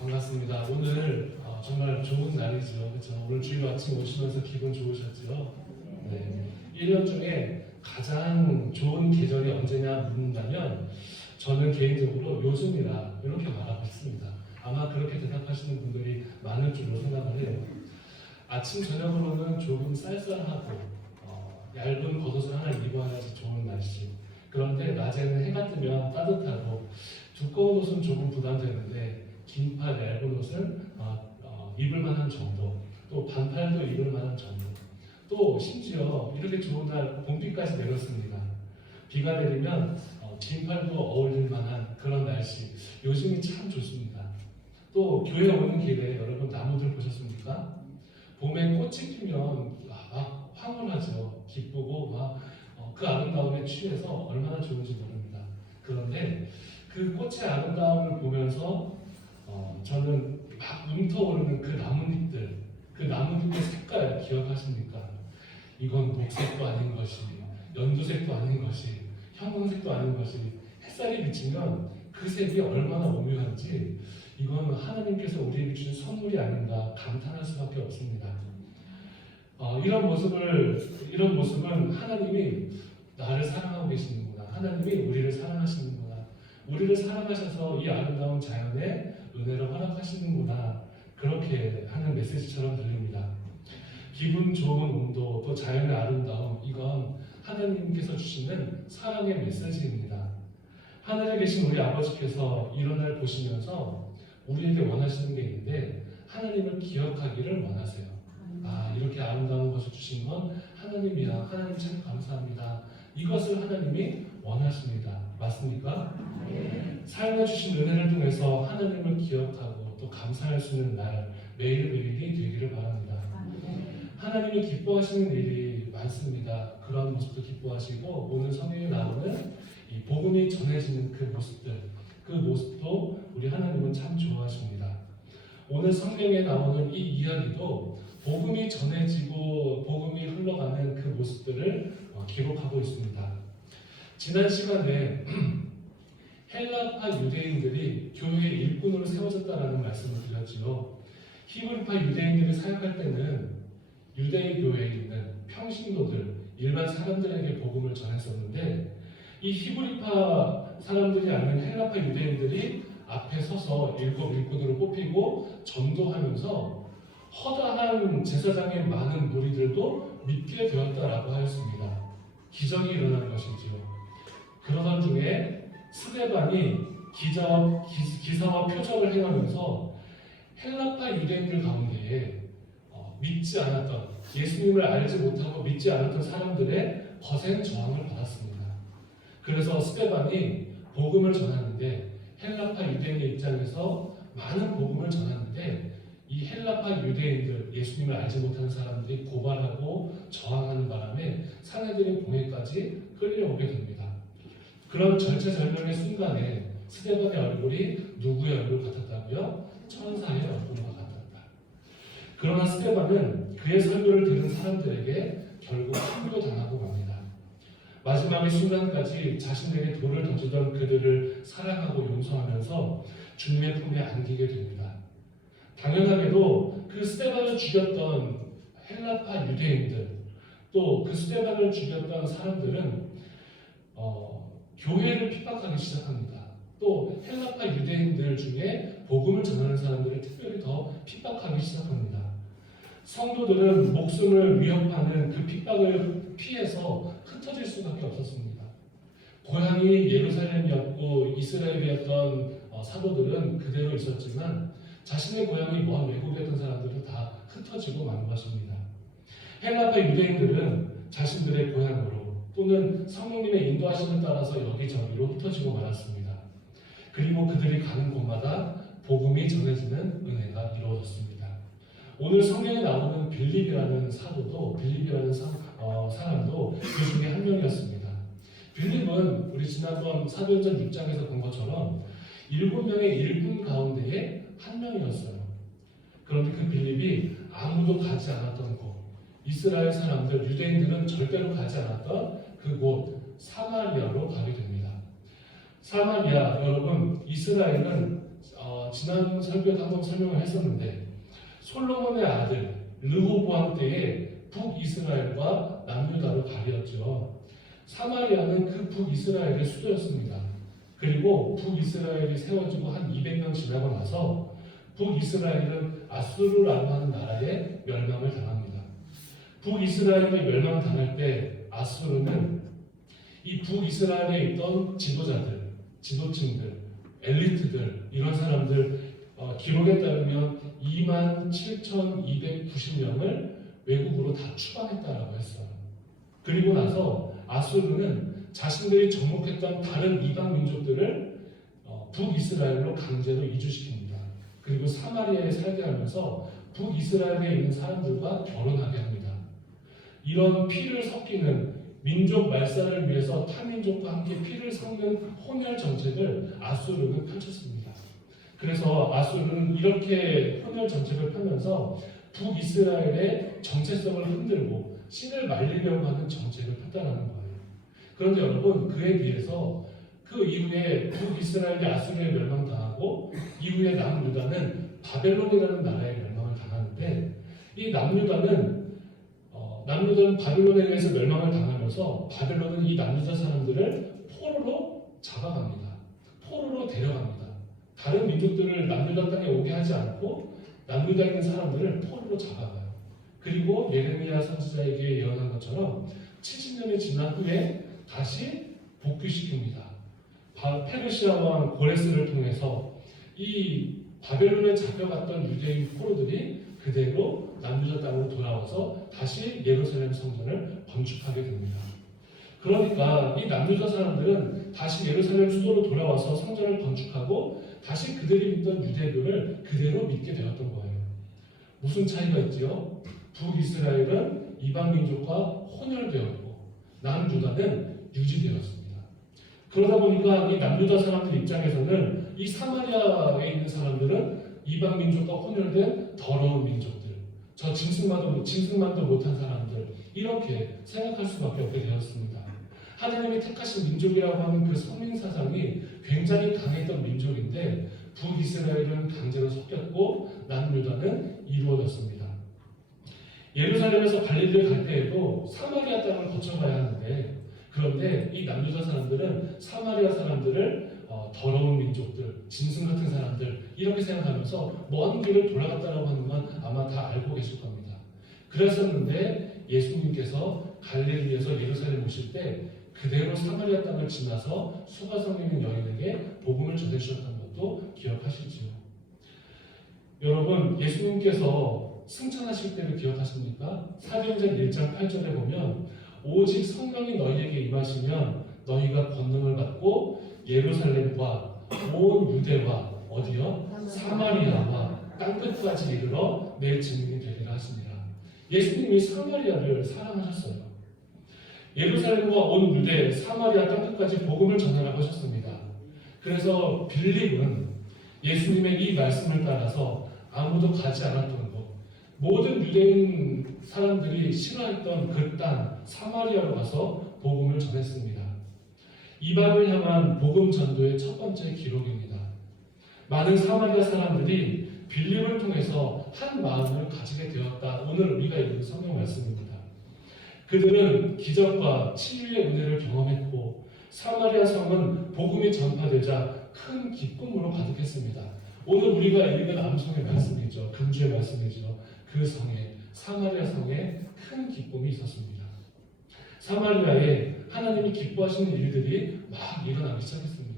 반갑습니다. 오늘 정말 좋은 날이죠. 그렇죠? 오늘 주일 아침 오시면서 기분 좋으셨죠? 네. 1년 중에 가장 좋은 계절이 언제냐 묻는다면 저는 개인적으로 요즘이라 이렇게 말하고 있습니다. 아마 그렇게 대답하시는 분들이 많을 줄로 생각을 해요. 아침 저녁으로는 조금 쌀쌀하고 얇은 겉옷을 하나 입어야지 좋은 날씨. 그런데 낮에는 해가 뜨면 따뜻하고 두꺼운 옷은 조금 부담되는데 긴팔 얇은 옷은 입을 만한 정도, 또 반팔도 입을 만한 정도, 또 심지어 이렇게 좋은 날 봄비까지 내렸습니다. 비가 내리면 긴팔도 어울릴 만한 그런 날씨, 요즘이 참 좋습니다. 또 교회 오는 길에 여러분 나무들 보셨습니까? 봄에 꽃이 피면 막 황홀하죠. 기쁘고 막 그 아름다움에 취해서 얼마나 좋은지 모릅니다. 그런데 그 꽃의 아름다움을 보면서 저는 막 움터오르는 그 나뭇잎들, 그 나뭇잎의 색깔 기억하십니까? 이건 녹색도 아닌 것이, 연두색도 아닌 것이, 형광색도 아닌 것이 햇살이 비치면 그 색이 얼마나 오묘한지 이건 하나님께서 우리에게 주신 선물이 아닌가 감탄할 수밖에 없습니다. 이런 모습은 하나님이 나를 사랑하고 계시는구나. 하나님이 우리를 사랑하시는구나. 우리를 사랑하셔서 이 아름다운 자연에 은혜를 허락하시는구나. 그렇게 하는 메시지처럼 들립니다. 기분 좋은 온도, 또 자연의 아름다움, 이건 하나님께서 주시는 사랑의 메시지입니다. 하늘에 계신 우리 아버지께서 이런 날 보시면서 우리에게 원하시는 게 있는데 하나님을 기억하기를 원하세요. 이렇게 아름다운 것을 주신 건 하나님이야. 하나님 참 감사합니다. 이것을 하나님이 원하십니다. 맞습니까? 네. 삶에 주신 은혜를 통해서 하나님을 기억하고 또 감사할 수 있는 날 매일매일이 되기를 바랍니다. 하나님이 기뻐하시는 일이 많습니다. 그런 모습도 기뻐하시고 오늘 성경에 나오는 이 복음이 전해지는 그 모습도 우리 하나님은 참 좋아하십니다. 오늘 성경에 나오는 이 이야기도 복음이 전해지고 복음이 흘러가는 그 모습들을 기록하고 있습니다. 지난 시간에 헬라파 유대인들이 교회의 일꾼으로 세워졌다라는 말씀을 드렸지요. 히브리파 유대인들이 사역할 때는 유대인 교회에 있는 평신도들, 일반 사람들에게 복음을 전했었는데 이 히브리파 사람들이 아닌 헬라파 유대인들이 앞에 서서 일꾼으로 뽑히고 전도하면서 허다한 제사장의 많은 무리들도 믿게 되었다라고 하였습니다. 기적이 일어난 것이지요. 그러던 중에 스데반이 기사와 표적을 행하면서 헬라파 유대인들 가운데에 믿지 않았던, 예수님을 알지 못하고 믿지 않았던 사람들의 거센 저항을 받았습니다. 그래서 스데반이 복음을 전하는데 헬라파 유대인의 입장에서 많은 복음을 전하는데 이 헬라파 유대인들, 예수님을 알지 못하는 사람들이 고발하고 저항하는 바람에 사내들인 공회까지 끌려오게 됩니다. 그런 절체절명의 순간에 스데반의 얼굴이 누구의 얼굴 같았다고요? 천사의 얼굴과 같았다. 그러나 스데반은 그의 설교를 들은 사람들에게 결국 순교당하고 맙니다. 마지막의 순간까지 자신에게 돌을 던지던 그들을 사랑하고 용서하면서 주님의 품에 안기게 됩니다. 당연하게도 그 스데반을 죽였던 헬라파 유대인들, 또 그 스데반을 죽였던 사람들은 교회를 핍박하기 시작합니다. 또 헬라파 유대인들 중에 복음을 전하는 사람들을 특별히 더 핍박하기 시작합니다. 성도들은 목숨을 위협하는 그 핍박을 피해서 흩어질 수밖에 없었습니다. 고향이 예루살렘이었고 이스라엘이었던 사도들은 그대로 있었지만 자신의 고향이 먼 외국이었던 사람들은 다 흩어지고 만 것입니다. 헬라파 유대인들은 자신들의 고향으로 또는 성령님의 인도하심을 따라서 여기저기로 흩어지고 말았습니다. 그리고 그들이 가는 곳마다 복음이 전해지는 은혜가 이루어졌습니다. 오늘 성경에 나오는 빌립이라는 사람도 그 중에 한 명이었습니다. 빌립은 우리 지난번 사도행전 6장에서 본 것처럼 7명의 일꾼 가운데에 한 명이었어요. 그런데 그 빌립이 아무도 가지 않았던 곳, 이스라엘 사람들, 유대인들은 절대로 가지 않았던 그곳 사마리아로 가게 됩니다. 사마리아, 여러분, 이스라엘은 지난 설교에도 한번 설명을 했었는데 솔로몬의 아들 르호보암 때에 북이스라엘과 남유다로 가렸죠. 사마리아는 그 북이스라엘의 수도였습니다. 그리고 북이스라엘이 세워지고 한 200년 지나고 나서 북이스라엘은 아수르라고 하는 나라에 멸망을 당합니다. 북이스라엘이 멸망당할 때 아수르는 이 북이스라엘에 있던 지도자들, 지도층들, 엘리트들 이런 사람들 기록에 따르면 27,290명을 외국으로 다 추방했다라고 했어요. 그리고 나서 아수르는 자신들이 정복했던 다른 이방 민족들을 북이스라엘로 강제로 이주시킵니다. 그리고 사마리아에 살게 하면서 북이스라엘에 있는 사람들과 결혼하게 합니다. 이런 피를 섞이는 민족 말살을 위해서 타민족과 함께 피를 섞는 혼혈 정책을 아수르는 펼쳤습니다. 그래서 아수르는 이렇게 혼혈 정책을 펴면서 북이스라엘의 정체성을 흔들고 신을 말리려고 하는 정책을 폈다는 거예요. 그런데 여러분, 그에 비해서 그 이후에 북이스라엘이 아수르에 멸망당하고 이후에 남유다는 바벨론이라는 나라에 멸망을 당하는데 이 남유다는 바벨론에 의해서 멸망을 당하면서 바벨론은 이 남유다 사람들을 포로로 잡아갑니다. 포로로 데려갑니다. 다른 민족들을 남유다 땅에 오게 하지 않고 남유다에 있는 사람들을 포로로 잡아가요. 그리고 예레미야 선지자에게 예언한 것처럼 70년이 지난 후에 다시 복귀시킵니다. 페르시아 왕 고레스를 통해서 이 바벨론에 잡혀갔던 유대인 포로들이 그대로 남유다 땅으로 돌아와서 다시 예루살렘 성전을 건축하게 됩니다. 그러니까 이 남유다 사람들은 다시 예루살렘 수도로 돌아와서 성전을 건축하고 다시 그들이 믿던 유대교를 그대로 믿게 되었던 거예요. 무슨 차이가 있지요? 북이스라엘은 이방 민족과 혼혈되었고 남유다는 유지되었습니다. 그러다 보니까 이 남유다 사람들 입장에서는 이 사마리아에 있는 사람들은 이방 민족과 혼혈된 더러운 민족들, 저 짐승만도 못한 사람들, 이렇게 생각할 수밖에 없게 되었습니다. 하나님이 택하신 민족이라고 하는 그 선민 사상이 굉장히 강했던 민족인데 북이스라엘은 강제로 섞였고 남유다는 이루어졌습니다. 예루살렘에서 갈릴리를 갈 때에도 사마리아 땅을 거쳐가야 하는데 그런데 이 남유다 사람들은 사마리아 사람들을 더러운 민족들, 짐승 같은 사람들 이렇게 생각하면서 먼 길을 돌아갔다라고 하는 건 아마 다 알고 계실 겁니다. 그랬었는데 예수님께서 갈릴리에서 예루살렘 오실 때 그대로 사마리아 땅을 지나서 수가성에 있는 여인에게 복음을 전해주셨던 것도 기억하시지요. 여러분, 예수님께서 승천하실 때를 기억하십니까? 사도행전 1장 8절에 보면 오직 성령이 너희에게 임하시면 너희가 권능을 받고 예루살렘과 온 유대와 어디요? 사마리아와 땅끝까지 이르러 내 증인이 되리라 하시니라. 예수님이 사마리아를 사랑하셨어요. 예루살렘과 온 유대, 사마리아 땅끝까지 복음을 전하라고 하셨습니다. 그래서 빌립은 예수님의 이 말씀을 따라서 아무도 가지 않았던 곳, 모든 유대인 사람들이 싫어했던 그 땅 사마리아로 가서 복음을 전했습니다. 이방을 향한 복음 전도의 첫 번째 기록입니다. 많은 사마리아 사람들이 빌립을 통해서 한 마음을 가지게 되었다. 오늘 우리가 읽은 성경 말씀입니다. 그들은 기적과 치유의 은혜를 경험했고 사마리아 성은 복음이 전파되자 큰 기쁨으로 가득했습니다. 오늘 우리가 읽은 암송의 말씀이죠. 금주의 말씀이죠. 그 성에, 사마리아 성에 큰 기쁨이 있었습니다. 사마리아에 하나님이 기뻐하시는 일들이 막 일어나기 시작했습니다.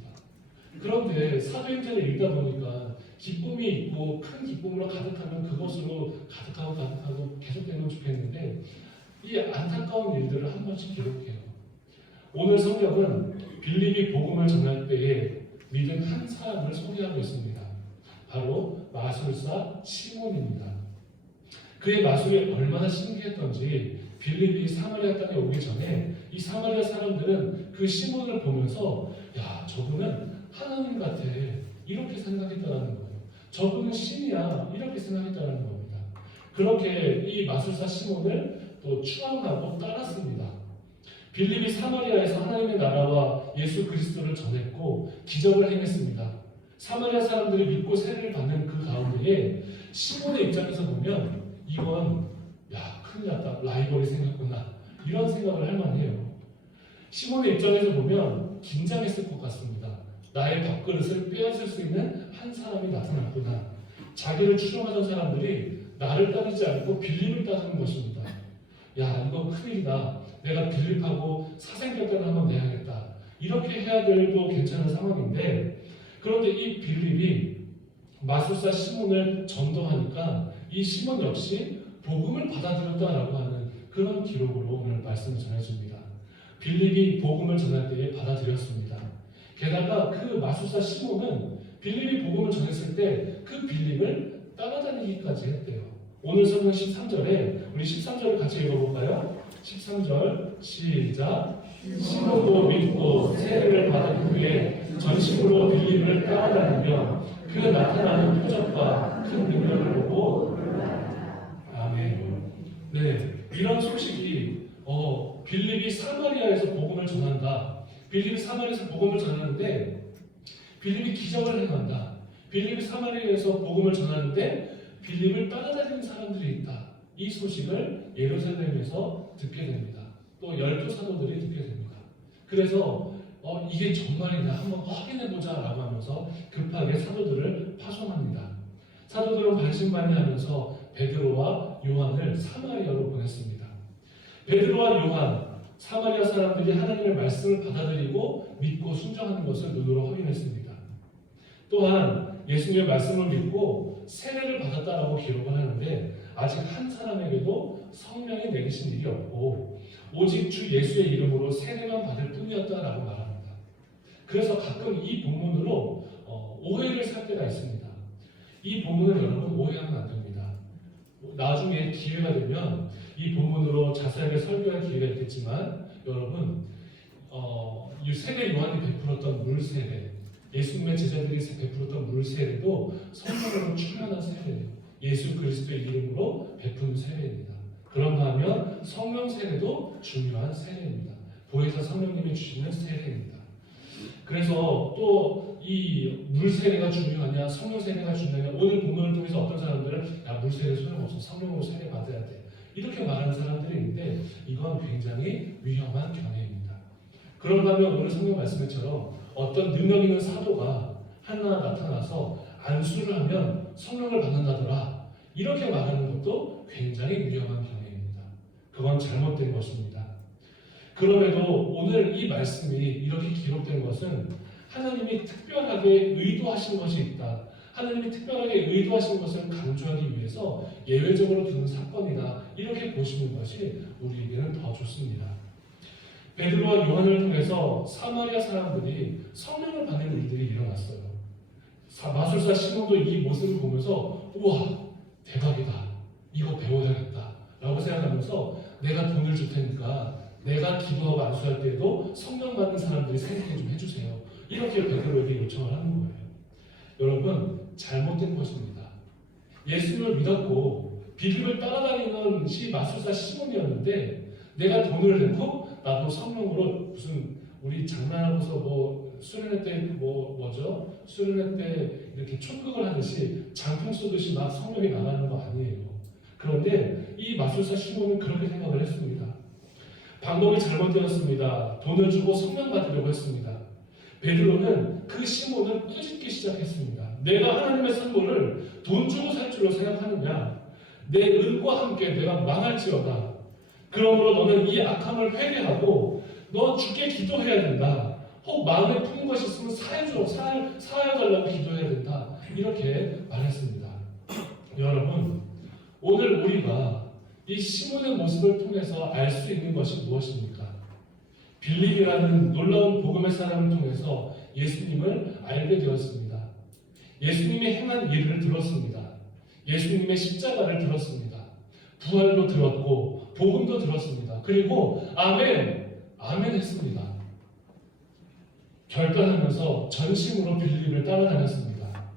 그런데 사도행전을 읽다 보니까 기쁨이 있고 큰 기쁨으로 가득하면 그것으로 가득하고 계속되면 좋겠는데 이 안타까운 일들을 한 번씩 기록해요. 오늘 성경은 빌립이 복음을 전할 때에 믿은 한 사람을 소개하고 있습니다. 바로 마술사 시몬입니다. 그의 마술이 얼마나 신기했던지 빌립이 사마리아 땅에 오기 전에 이 사마리아 사람들은 그 시몬을 보면서 야, 저분은 하나님 같아 이렇게 생각했다는 거예요. 저분은 신이야 이렇게 생각했다는 겁니다. 그렇게 이 마술사 시몬을 또 추앙하고 따랐습니다. 빌립이 사마리아에서 하나님의 나라와 예수 그리스도를 전했고 기적을 행했습니다. 사마리아 사람들이 믿고 세례를 받는 그 가운데에 시몬의 입장에서 보면 이건 큰일 났다. 라이벌이 생겼구나. 이런 생각을 할 만해요. 시몬의 입장에서 보면 긴장했을 것 같습니다. 나의 밥그릇을 빼앗을 수 있는 한 사람이 나타났구나. 자기를 추종하던 사람들이 나를 따르지 않고 빌립을 따르는 것입니다. 이거 큰일이다. 내가 빌립하고 사생결단을 한번 내야겠다. 이렇게 해야 돼도 괜찮은 상황인데, 그런데 이 빌립이 마술사 시몬을 전도하니까 이 시몬 역시 복음을 받아들였다라고 하는 그런 기록으로 오늘 말씀을 전해줍니다. 빌립이 복음을 전할 때에 받아들였습니다. 게다가 그 마술사 시몬은 빌립이 복음을 전했을 때 그 빌립을 따라다니기까지 했대요. 오늘 성경 13절에 우리 13절을 같이 읽어볼까요? 13절 시작. 시몬도 믿고 세례를 받은 후에 전심으로 빌립을 따라다니며 그 나타나는 표적과 큰 능력을 보고 아멘. 네, 이런 소식이 빌립이 사마리아에서 복음을 전한다. 빌립이 사마리아에서 복음을 전하는데 빌립이 기적을 행한다. 빌립이 사마리아에서 복음을 전하는데 빌립을 따라다니는 사람들이 있다. 이 소식을 예루살렘에서 듣게 됩니다. 또 12사도들이 듣게 됩니다. 그래서 이게 정말이냐 한번 확인해보자 라고 하면서 급하게 사도들을 파송합니다. 사도들은 발신반의하면서 베드로와 요한을 사마리아로 보냈습니다. 베드로와 요한, 사마리아 사람들이 하나님의 말씀을 받아들이고 믿고 순종하는 것을 눈으로 확인했습니다. 또한 예수님의 말씀을 믿고 세례를 받았다라고 기록을 하는데 아직 한 사람에게도 성령이 내리신 일이 없고 오직 주 예수의 이름으로 세례만 받을 뿐이었다라고 말합니다. 그래서 가끔 이 본문으로 오해를 살 때가 있습니다. 이 본문을 여러분 오해하면 안 됩니다. 나중에 기회가 되면 이 본문으로 자세하게 설교할 기회가 있겠지만 여러분 이 세례 요한이 베풀었던 물 세례, 예수님의 제자들이 베풀었던 물 세례도 성령으로 충만한 세례예요. 예수 그리스도의 이름으로 베푸는 세례입니다. 그런가 하면 성령 세례도 중요한 세례입니다. 보혜사 성령님이 주시는 세례입니다. 그래서 또 이 물 세례가 중요하냐, 성령 세례가 중요하냐, 오늘 본문을 통해서 어떤 사람들은 물 세례 소용없어, 성령으로 세례 받아야 돼, 이렇게 말하는 사람들이 있는데 이건 굉장히 위험한 견해입니다. 그런가 하면 오늘 성경 말씀처럼 어떤 능력 있는 사도가 하나 나타나서 안수를 하면 성령을 받는다더라, 이렇게 말하는 것도 굉장히 위험한 견해입니다. 그건 잘못된 것입니다. 그럼에도 오늘 이 말씀이 이렇게 기록된 것은 하나님이 특별하게 의도하신 것이 있다. 하나님이 특별하게 의도하신 것을 강조하기 위해서 예외적으로 두는 사건이다. 이렇게 보시는 것이 우리에게는 더 좋습니다. 베드로와 요한을 통해서 사마리아 사람들이 성령을 받는 일들이 일어났어요. 마술사 시몬도 이 모습을 보면서 우와 대박이다, 이거 배워야겠다 라고 생각하면서 내가 돈을 줄 테니까 내가 기도하고 안수할 때에도 성령 받는 사람들이 생각해 좀 해주세요, 이렇게 베드로에게 요청을 하는 거예요. 여러분 잘못된 것입니다. 예수님을 믿었고 빌립을 따라다니는 마술사 시몬이었는데 내가 돈을 내고 나도 성령으로 무슨 우리 장난하고서 수련회 때 수련회 때 이렇게 촉극을 하듯이 장풍 쏘듯이 막 성령이 나가는 거 아니에요. 그런데 이 마술사 시몬은 그렇게 생각을 했습니다. 방법이 잘못되었습니다. 돈을 주고 성령 받으려고 했습니다. 베드로는 그 시몬을 꾸짖기 시작했습니다. 내가 하나님의 선물을 돈 주고 살 줄로 생각하느냐? 내 은과 함께 내가 망할지어다. 그러므로 너는 이 악함을 회개하고 너 주께 기도해야 된다. 혹 마음에 푸는 것이 있으면 사하여달라고 기도해야 된다. 이렇게 말했습니다. 여러분 오늘 우리가 이 시몬의 모습을 통해서 알 수 있는 것이 무엇입니까? 빌립이라는 놀라운 복음의 사람을 통해서 예수님을 알게 되었습니다. 예수님이 행한 일을 들었습니다. 예수님의 십자가를 들었습니다. 부활도 들었고 복음도 들었습니다. 그리고 아멘 했습니다. 결단하면서 전심으로 빌립을 따라다녔습니다.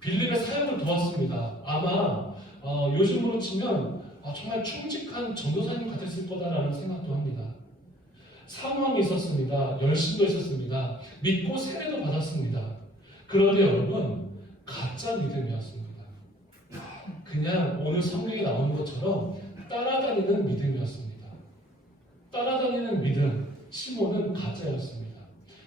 빌립의 사역을 도왔습니다. 아마 요즘으로 치면 정말 충직한 전도사님 같았을 거다라는 생각도 합니다. 사모함이 있었습니다. 열심도 있었습니다. 믿고 세례도 받았습니다. 그런데 여러분, 가짜 믿음이었습니다. 그냥 오늘 성경에 나오는 것처럼 따라다니는 믿음이었습니다. 따라다니는 믿음, 시몬은 가짜였습니다.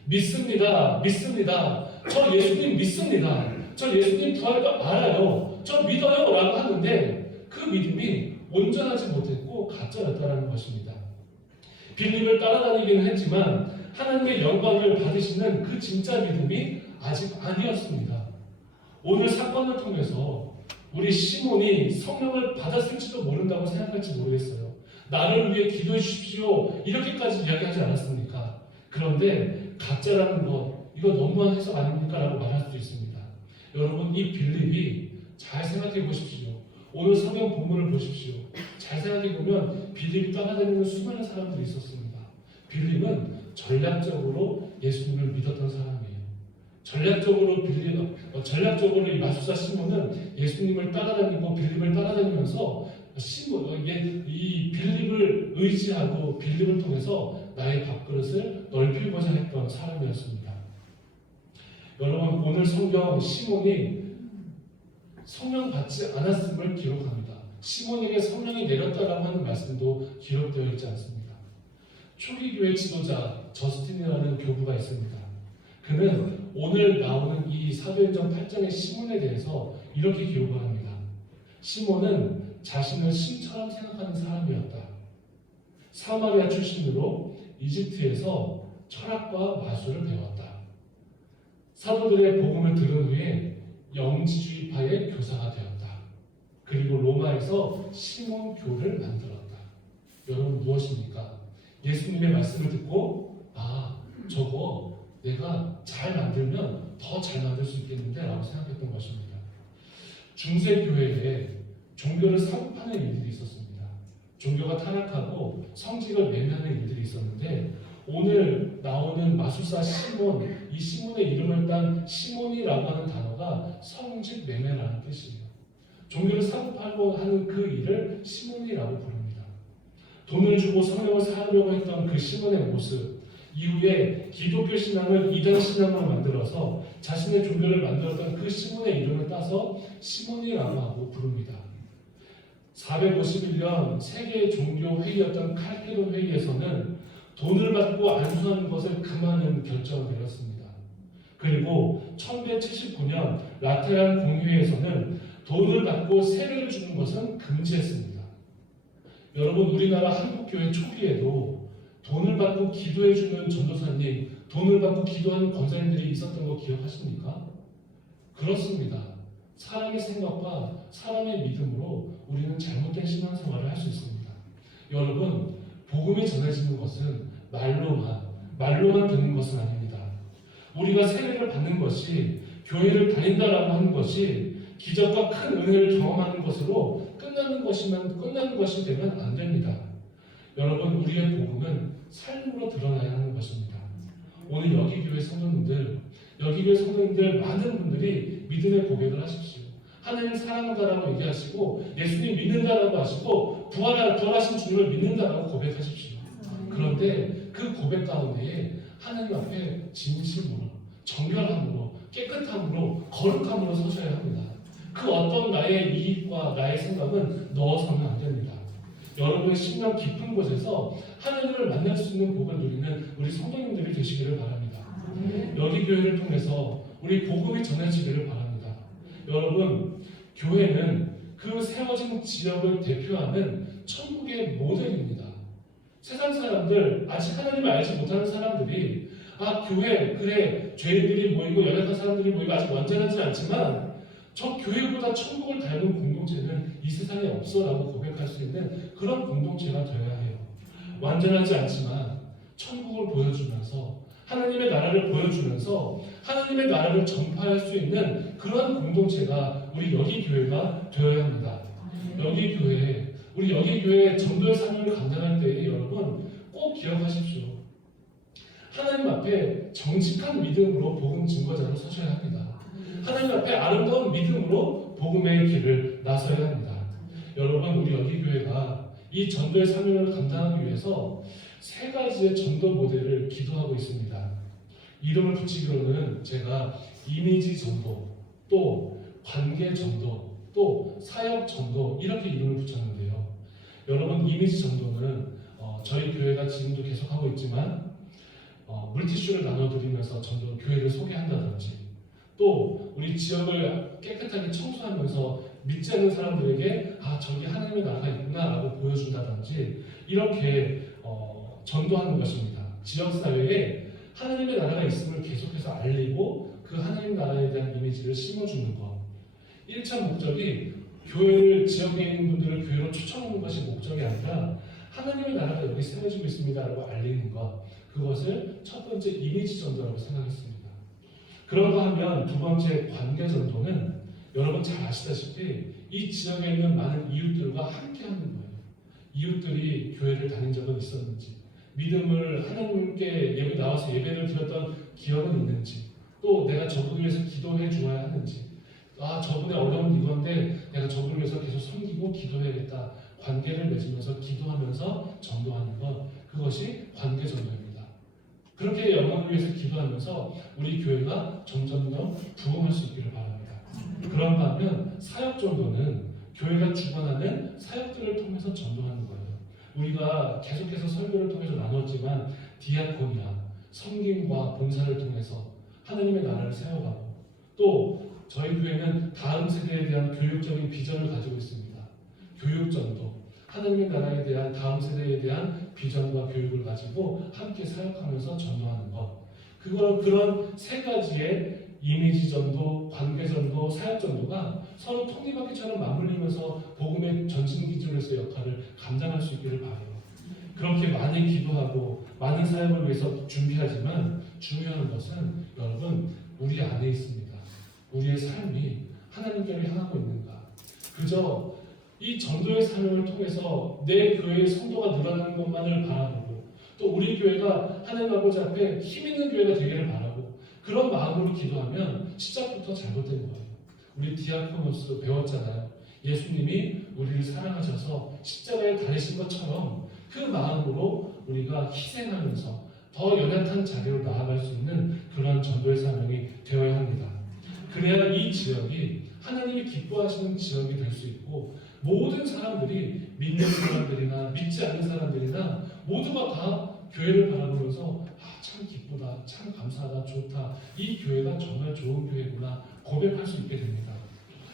믿습니다. 믿습니다. 저 예수님 믿습니다. 저 예수님 부활도 알아요. 저 믿어요. 라고 하는데 그 믿음이 온전하지 못했고 가짜였다는 것입니다. 빌립을 따라다니기는 했지만 하나님의 영광을 받으시는 그 진짜 믿음이 아직 아니었습니다. 오늘 사건을 통해서 우리 시몬이 성령을 받았을지도 모른다고 생각할지 모르겠어요. 나를 위해 기도해 주십시오. 이렇게까지 이야기하지 않았습니까? 그런데 가짜라는 것, 이거 너무한 해석 아닙니까? 라고 말할 수도 있습니다. 여러분, 이 빌립이 잘 생각해 보십시오. 오늘 성경 본문을 보십시오. 잘 생각해 보면 빌립이 따라다니는 수많은 사람들이 있었습니다. 빌립은 전략적으로 예수님을 믿었던 사람이에요. 전략적으로 이 마술사 시몬은 예수님을 따라다니고 빌립을 따라다니면서 이 빌립을 의지하고 빌립을 통해서 나의 밥그릇을 넓히고자 했던 사람이었습니다. 여러분, 오늘 성경 시몬이 성령 받지 않았음을 기록합니다. 시몬에게 성령이 내렸다라고 하는 말씀도 기록되어 있지 않습니다. 초기 교회 지도자 저스틴이라는 교부가 있습니다. 그는 오늘 나오는 이 사도행전 8장의 시몬에 대해서 이렇게 기록을 합니다. 시몬은 자신을 신처럼 생각하는 사람이었다. 사마리아 출신으로 이집트에서 철학과 마술을 배웠다. 사도들의 복음을 들은 후에 영지주의파의 교사가 되었다. 그리고 로마에서 시몬교를 만들었다. 여러분, 무엇입니까? 예수님의 말씀을 듣고 저거 내가 잘 만들면 더 잘 만들 수 있겠는데 라고 생각했던 것입니다. 중세교회에 종교를 사고파는 일들이 있었습니다. 종교가 타락하고 성직을 매매하는 일들이 있었는데 오늘 나오는 마술사 시몬, 이 시몬의 이름을 딴 시몬이라고 하는 단어가 성직 매매라는 뜻이에요. 종교를 사고팔고 하는 그 일을 시몬이라고 부릅니다. 돈을 주고 성령을 사려고 했던 그 시몬의 모습, 이후에 기독교 신앙을 이단 신앙으로 만들어서 자신의 종교를 만들었던 그 시몬의 이름을 따서 시몬이라고 하고 부릅니다. 451년 세계 종교 회의였던 칼케돈 회의에서는 돈을 받고 안수하는 것을 금하는 결정을 내렸습니다. 그리고 1179년 라테란 공회에서는 돈을 받고 세례를 주는 것은 금지했습니다. 여러분, 우리나라 한국교회 초기에도 돈을 받고 기도해주는 전도사님, 돈을 받고 기도하는 권사님들이 있었던 거 기억하십니까? 그렇습니다. 사람의 생각과 사람의 믿음으로 우리는 잘못된 신앙생활을 할 수 있습니다. 여러분, 복음이 전해지는 것은 말로만 듣는 것은 아닙니다. 우리가 세례를 받는 것이, 교회를 다닌다라고 하는 것이 기적과 큰 은혜를 경험하는 것으로 끝나는 것이 되면 안 됩니다. 여러분, 우리의 복음은 삶으로 드러나야 하는 것입니다. 오늘 여기교회 성도님들 많은 분들이 믿음의 고백을 하십시오. 하나님 사랑한다라고 얘기하시고 예수님 믿는다라고 하시고 부활하신 주님을 믿는다라고 고백하십시오. 그런데 그 고백 가운데에 하나님 앞에 진심으로, 정결함으로, 깨끗함으로, 거룩함으로 서셔야 합니다. 그 어떤 나의 이익과 나의 생각은 넣어서는 안 됩니다. 여러분의 심령 깊은 곳에서 하나님을 만날 수 있는 복을 누리는 우리 성도님들이 되시기를 바랍니다. 여기 교회를 통해서 우리 복음이 전해지기를 바랍니다. 여러분, 교회는 그 세워진 지역을 대표하는 천국의 모델입니다. 세상 사람들, 아직 하나님을 알지 못하는 사람들이 교회, 그래, 죄인들이 모이고 연약한 사람들이 모이고 아직 완전하지 않지만 저 교회보다 천국을 닮은 공동체는 이 세상에 없어라고 고백할 수 있는 그런 공동체가 되어야 해요. 완전하지 않지만 천국을 보여주면서 하나님의 나라를 보여주면서 하나님의 나라를 전파할 수 있는 그런 공동체가 우리 여기 교회가 되어야 합니다. 우리 여기 교회 전도의 사명을 감당할 때에 여러분 꼭 기억하십시오. 하나님 앞에 정직한 믿음으로 복음 증거자로 서셔야 합니다. 하나님 앞에 아름다운 믿음으로 복음의 길을 나서야 합니다. 여러분, 우리 여기 교회가 이 전도의 사명을 감당하기 위해서 세 가지의 전도 모델을 기도하고 있습니다. 이름을 붙이기로는 제가 이미지 전도, 또 관계 전도, 또 사역 전도 이렇게 이름을 붙였는데요. 여러분, 이미지 전도는 저희 교회가 지금도 계속하고 있지만 물티슈를 나눠드리면서 전도 교회를 소개한다든지, 또 우리 지역을 깨끗하게 청소하면서 믿지 않는 사람들에게 저기 하나님의 나라가 있구나 라고 보여준다든지 이렇게 전도하는 것입니다. 지역사회에 하나님의 나라가 있음을 계속해서 알리고 그 하나님 나라에 대한 이미지를 심어주는 것. 1차 목적이 교회를, 지역에 있는 분들을 교회로 초청하는 것이 목적이 아니라 하나님의 나라가 여기 세워지고 있습니다 라고 알리는 것, 그것을 첫 번째 이미지 전도라고 생각했습니다. 그런가 하면 두 번째 관계 전도는 여러분 잘 아시다시피 이 지역에 있는 많은 이웃들과 함께 하는 거예요. 이웃들이 교회를 다닌 적은 있었는지, 믿음을 하나님께 여기 나와서 예배를 드렸던 기억은 있는지, 또 내가 저분을 위해서 기도해 주어야 하는지, 저분의 어려운 이건데 내가 저분을 위해서 계속 섬기고 기도해야겠다. 관계를 맺으면서 기도하면서 전도하는 것, 그것이 관계 전도입니다. 그렇게 영혼을 위해서 기도하면서 우리 교회가 점점 더 부흥할 수 있기를 바랍니다. 그런가 하면 사역 전도는 교회가 주관하는 사역들을 통해서 전도하는 거예요. 우리가 계속해서 설교를 통해서 나눴지만 디아코니아, 섬김과 봉사를 통해서 하나님의 나라를 세워가고, 또 저희 교회는 다음 세대에 대한 교육적인 비전을 가지고 있습니다. 교육 전도, 하나님의 나라에 대한 다음 세대에 대한 비전과 교육을 가지고 함께 사역하면서 전도하는 것. 그런 세 가지의 이미지 전도, 관계 전도, 사역 전도가 서로 톱니바퀴처럼 맞물리면서 복음의 전신기준으로서의 역할을 감당할 수 있기를 바라요. 그렇게 많이 기도하고 많은 사역을 위해서 준비하지만 중요한 것은 여러분, 우리 안에 있습니다. 우리의 삶이 하나님께로 향하고 있는가? 그저 이 전도의 사역을 통해서 내 교회의 성도가 늘어나는 것만을 바라보고, 또 우리 교회가 하나님 아버지 앞에 힘있는 교회가 되기를 바라고, 그런 마음으로 기도하면 시작부터 잘못된 거예요. 우리 디아코노스 배웠잖아요. 예수님이 우리를 사랑하셔서 십자가에 달리신 것처럼 그 마음으로 우리가 희생하면서 더 연약한 자리로 나아갈 수 있는 그런 전도의 사명이 되어야 합니다. 그래야 이 지역이 하나님이 기뻐하시는 지역이 될 수 있고, 모든 사람들이, 믿는 사람들이나 믿지 않는 사람들이나 모두가 다 교회를 바라보면서 참 기쁘다, 참 감사하다, 좋다, 이 교회가 정말 좋은 교회구나 고백할 수 있게 됩니다.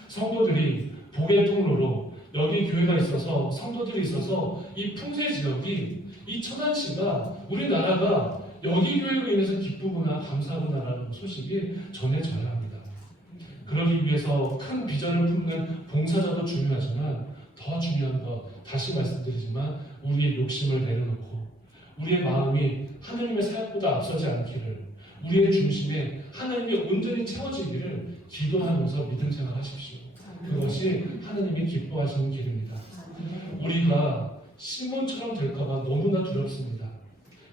성도들이 복의 통로로 여기 교회가 있어서, 성도들이 있어서 이 풍세 지역이, 이 천안시가, 우리나라가 여기 교회로 인해서 기쁘구나, 감사하구나라는 소식이 전해져야 합니다. 그러기 위해서 큰 비전을 품는 봉사자도 중요하지만 더 중요한 것, 다시 말씀드리지만 우리의 욕심을 내려놓고 우리의 마음이 하나님의 사역보다 앞서지 않기를, 우리의 중심에 하나님이 온전히 채워지기를 기도하면서 믿음 생활하십시오. 그것이 하나님이 기뻐하시는 길입니다. 우리가 시몬처럼 될까봐 너무나 두렵습니다.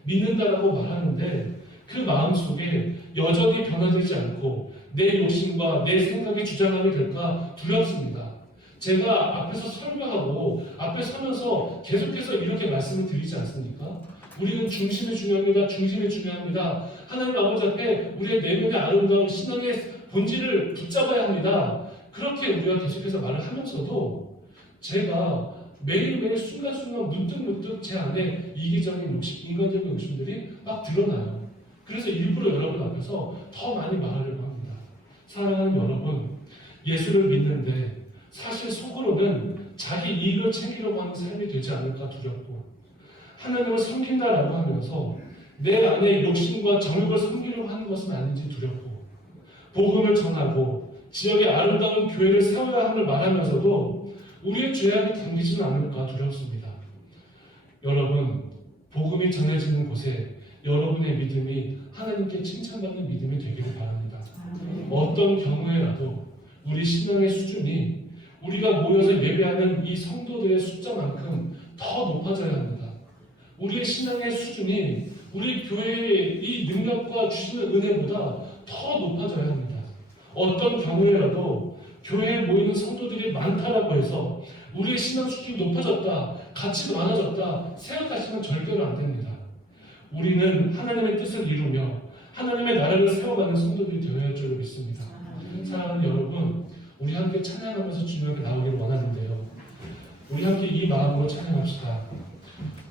믿는다라고 말하는데 그 마음속에 여전히 변화되지 않고 내 욕심과 내 생각이 주장하게 될까 두렵습니다. 제가 앞에서 설명하고 앞에 서면서 계속해서 이렇게 말씀을 드리지 않습니까? 우리는 중심이 중요합니다. 중심이 중요합니다. 하나님 아버지 앞에 우리의 내면의 아름다운 신앙의 본질을 붙잡아야 합니다. 그렇게 우리가 계속해서 말을 하면서도 제가 매일매일 순간순간 문득문득 제 안에 이기적인 욕심, 인간적인 욕심들이 막 드러나요. 그래서 일부러 여러분 앞에서 더 많이 말하려고 합니다. 사랑하는 여러분, 예수를 믿는데 사실 속으로는 자기 이익을 챙기려고 하는 삶이 되지 않을까 두렵고, 하나님을 섬긴다라고 하면서 내 안에 욕심과 정욕을 섬기려고 하는 것은 아닌지 두렵고, 복음을 전하고 지역의 아름다운 교회를 세워야 함을 말하면서도 우리의 죄악이 담기지는 않을까 두렵습니다. 여러분, 복음이 전해지는 곳에 여러분의 믿음이 하나님께 칭찬받는 믿음이 되기를 바랍니다. 어떤 경우에라도 우리 신앙의 수준이 우리가 모여서 예배하는 이 성도들의 숫자만큼 더 높아져야 합니다. 우리의 신앙의 수준이 우리 교회의 이 능력과 주시는 은혜보다 더 높아져야 합니다. 어떤 경우에라도 교회에 모이는 성도들이 많다라고 해서 우리의 신앙 수준이 높아졌다, 가치가 많아졌다 생각하시면 절대로 안 됩니다. 우리는 하나님의 뜻을 이루며 하나님의 나라를 세워가는 성도들이 되어야 할 줄 믿습니다. 사랑하는 여러분, 우리 함께 찬양하면서 주님께 나오기를 원하는데요. 우리 함께 이 마음으로 찬양합시다.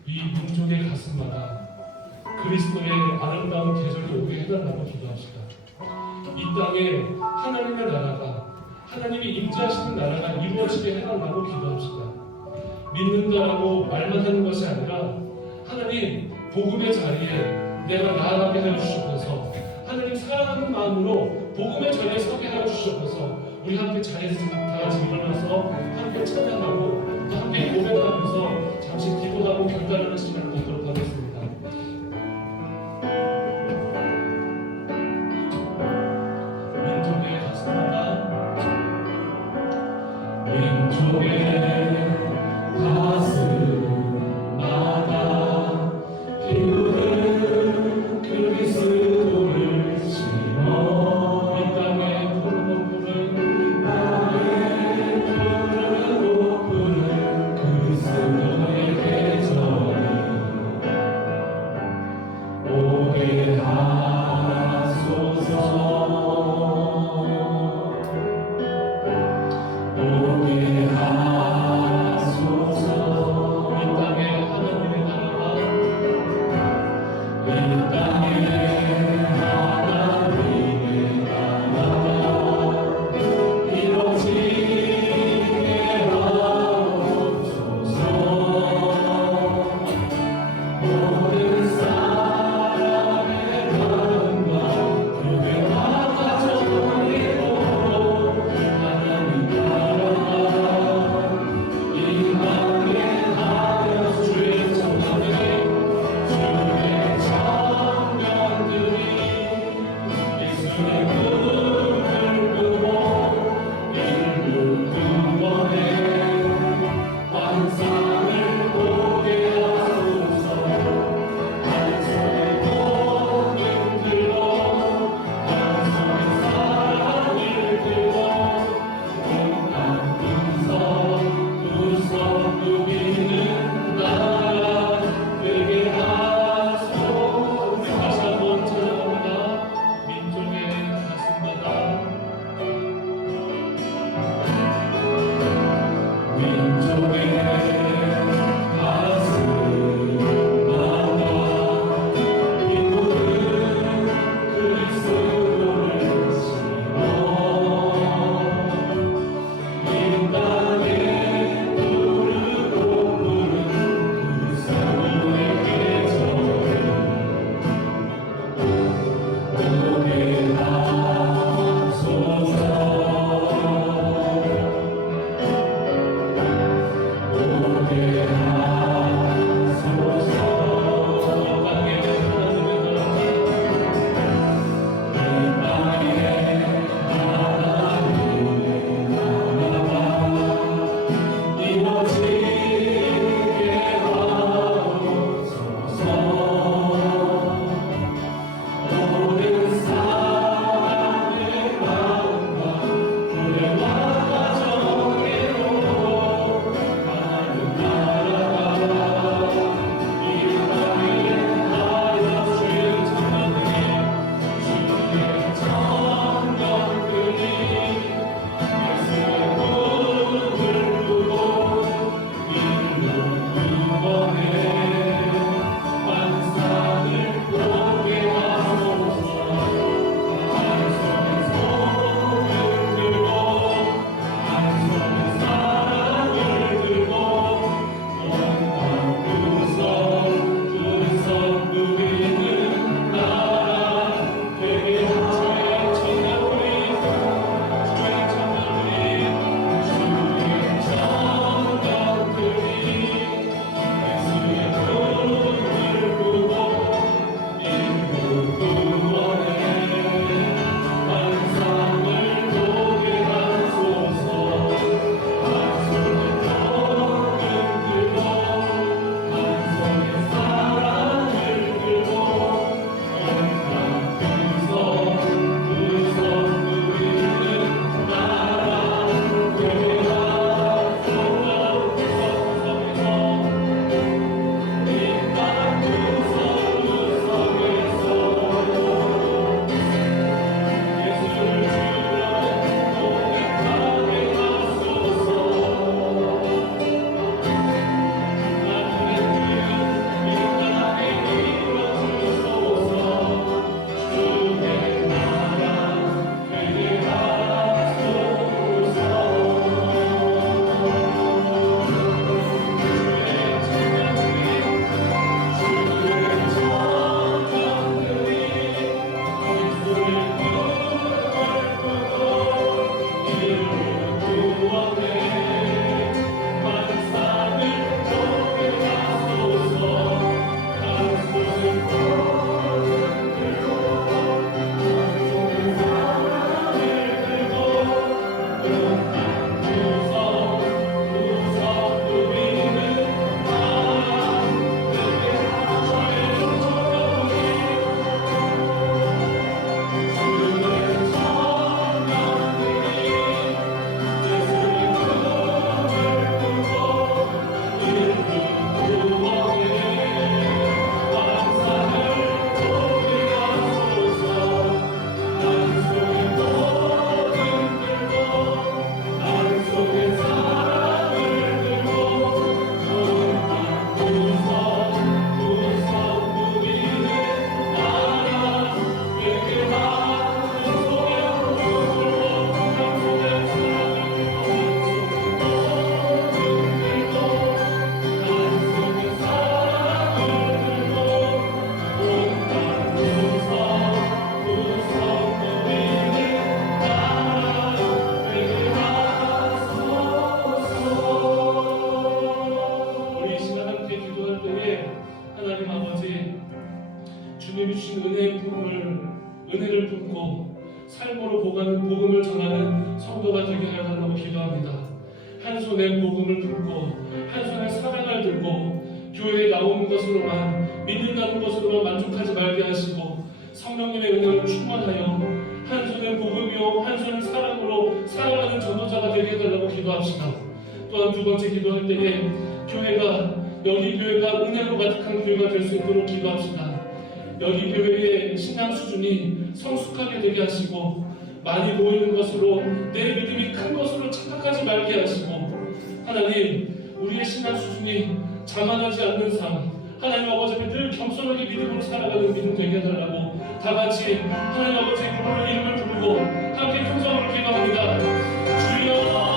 이 민족의 가슴마다 그리스도의 아름다운 계절이 오게 해달라고 기도합시다. 이 땅에 하나님의 나라가, 하나님이 임재하시는 나라가 이루어지게 해달라고 기도합시다. 믿는다라고 말만 하는 것이 아니라 하나님 복음의 자리에 내가 나아가게 하여 주시옵소서. 하나님 사랑하는 마음으로 복음의 자리에 서게 하여 주시옵소서. 우리 함께 자리에서 다 같이 일어나서 함께 찬양하고 또 함께 고백하면서 잠시 기도하고 결단하는 시간을 갖도록 하겠습니다. 민족의 가슴마다 피우는 그리스도를 심어 이 땅에 푸른 푸른 그리스도의 계절이 오게 하소서. 오게 하소서. 이 땅에 하나님의 나라가, 이 땅에 하나님의 나라가 이루어지게 하옵소서. 모든 사람의 마음과 교회와 가정을 이루어 하나님 나라가 임하게 하여 주의 정함에 주의 청년들이 예수의 꿈을 꾸고 인류 구원의 환상을 보게 하소서. 하나님 아버지, 주님이 주신 은혜를 품고 삶으로 복음을 전하는 성도가 되게 하여 달라고 기도합니다. 한 손에 복음을 품고 한 손에 사랑을 들고 교회에 나오는 것으로만, 믿는다는 것으로만 만족하지 말게 하시고 성령님의 은혜로 충만하여 한 손에 복음이요 한 손에 사랑으로 살아가는 전도자가 되게 해달라고 기도합시다. 또한 두 번째 기도할 때에 여기 교회가 은혜로 가득한 교회가 될 수 있도록 기도합시다. 여기 교회의 신앙 수준이 성숙하게 되게 하시고 많이 모이는 것으로 내 믿음이 큰 것으로 착각하지 말게 하시고, 하나님 우리의 신앙 수준이 자만하지 않는 삶, 하나님 아버지 앞에 늘 겸손하게 믿음으로 살아가는 믿음 되게 해달라고 다 같이 하나님 아버지 이름을 부르고 함께 통성으로 기도합니다. 주여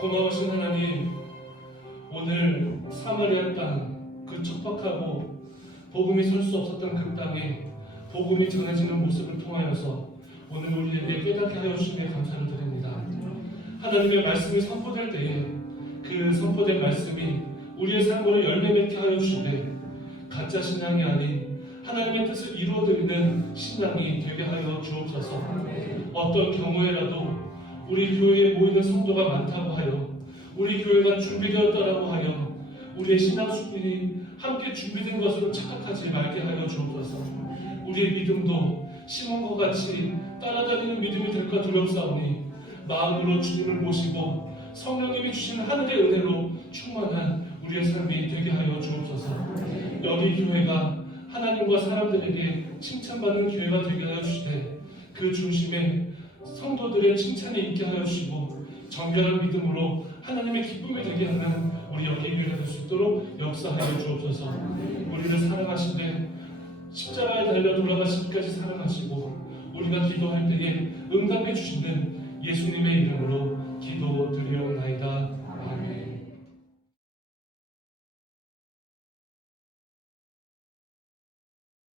고마우신 하나님, 오늘 사마리아 땅, 그 척박하고 복음이 설 수 없었던 그 땅에 복음이 전해지는 모습을 통하여서 오늘 우리에게 깨닫게 하여 주시니 감사를 드립니다. 하나님의 말씀이 선포될 때에 그 선포된 말씀이 우리의 삶으로 열매 맺게 하여 주시되 가짜 신앙이 아닌 하나님의 뜻을 이루어드리는 신앙이 되게 하여 주옵소서. 어떤 경우에라도 우리 교회에 모이는 성도가 많다고 하여, 우리 교회가 준비되었다라고 하여 우리의 신앙 수준이 함께 준비된 것으로 착각하지 말게 하여 주옵소서. 우리의 믿음도 시몬과 같이 따라다니는 믿음이 될까 두렵사오니 마음으로 주님을 모시고 성령님이 주신 하늘의 은혜로 충만한 우리의 삶이 되게 하여 주옵소서. 여기 교회가 하나님과 사람들에게 칭찬받는 기회가 되게 하여 주시되 그 중심에 성도들의 칭찬이 있게 하여 주시고 정결한 믿음으로 하나님의 기쁨이 되게 하는 우리 여기 교회가 될 수 있도록 역사하여 주옵소서. 우리를 사랑하시되 십자가에 달려 돌아가시기까지 사랑하시고 우리가 기도할 때에 응답해 주시는 예수님의 이름으로 기도드리옵나이다.